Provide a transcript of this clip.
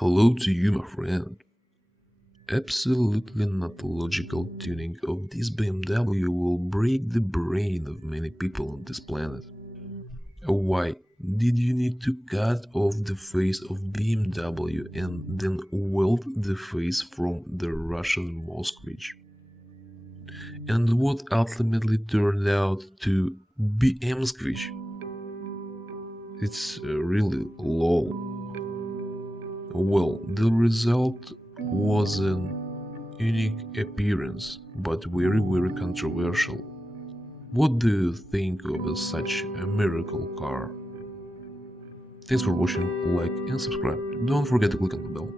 Hello to you, my friend. Absolutely not logical tuning of this BMW will break the brain of many people on this planet. Why did you need to cut off the face of BMW and then weld the face from the Russian Moskvich? And what ultimately turned out to BMSKVICH? It's really lol. Well, the result was an unique appearance, but very controversial. What do you think of such a miracle car? Thanks for watching, like and subscribe. Don't forget to click on the bell.